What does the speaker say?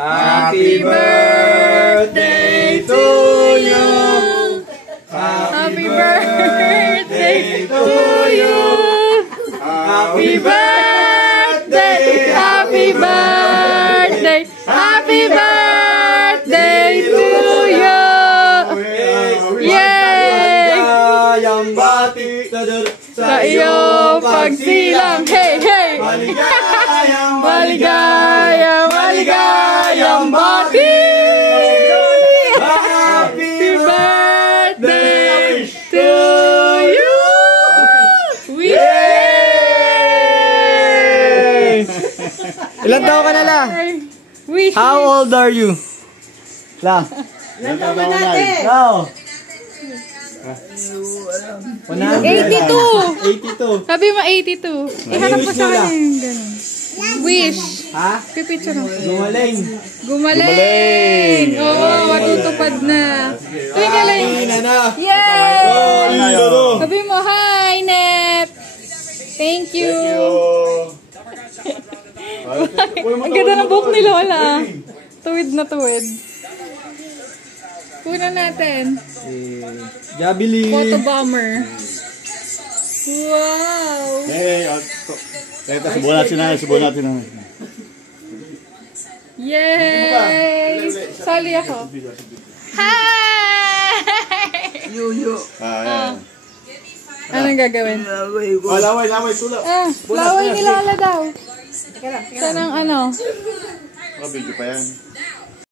Happy birthday to you. Happy birthday to you. Happy birthday, happy birthday, happy birthday to you. Yay! Maligayang bati Sa iyong pagsilang. Hey, hey! Maligayang Maligayang bati! Happy Birthday to you! Yay! Ilan taon ka na la? Wish. How old are you? La? Ilan taon ka natin? Now? 82! 82. Sabi mo 82. Ihanap ko sa kanya yung ganun. Wish. Ha? Pipicture mo. Gumaling. Gumaling! Oo, matutupad na. Twinkling! Na. Yay! Sabi mo, hi, Nep! Thank you! Ang ganda ng buhok ni Lola. Tuwid na tuwid. Kuna natin. Jabili. Photo bomber. Wow! Subuhan natin na. Yay! Sali ako. Hi! Yuyo. Anong gagawin? Laway, tulak. Laway ni Lola daw. Saan ang ano? Video pa yan.